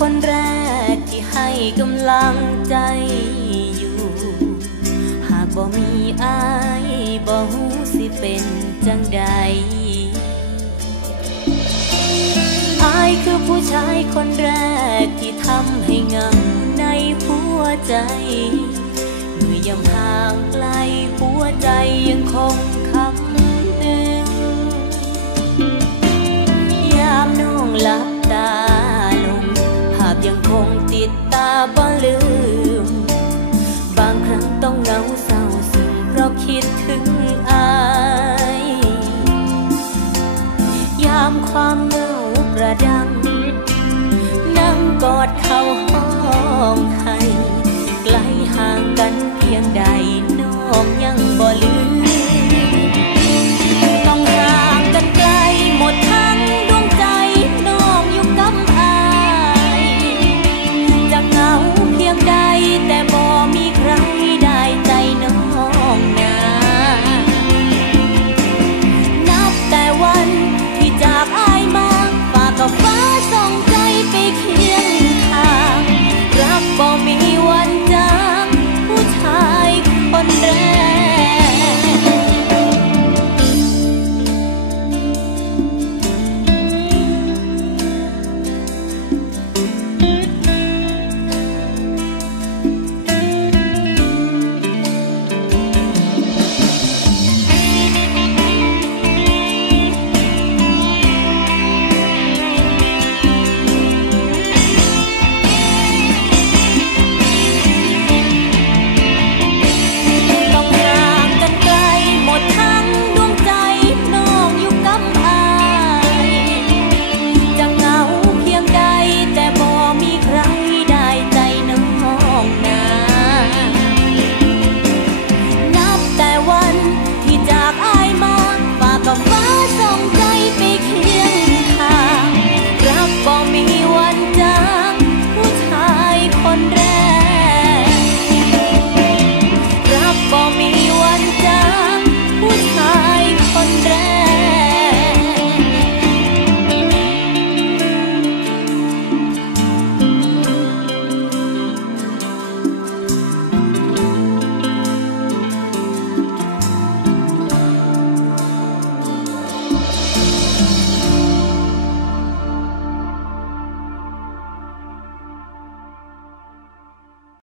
คนแรกที่ให้กำลังใจอยู่ หากบ่มีอายบ่ฮู้สิเป็นจังใดอายคือผู้ชายคนแรกที่ทำให้เงาในหัวใจ เมื่อยามห่างไกล คิดถึงอาย ยามความเหงากระดัง นั่งกอดเขา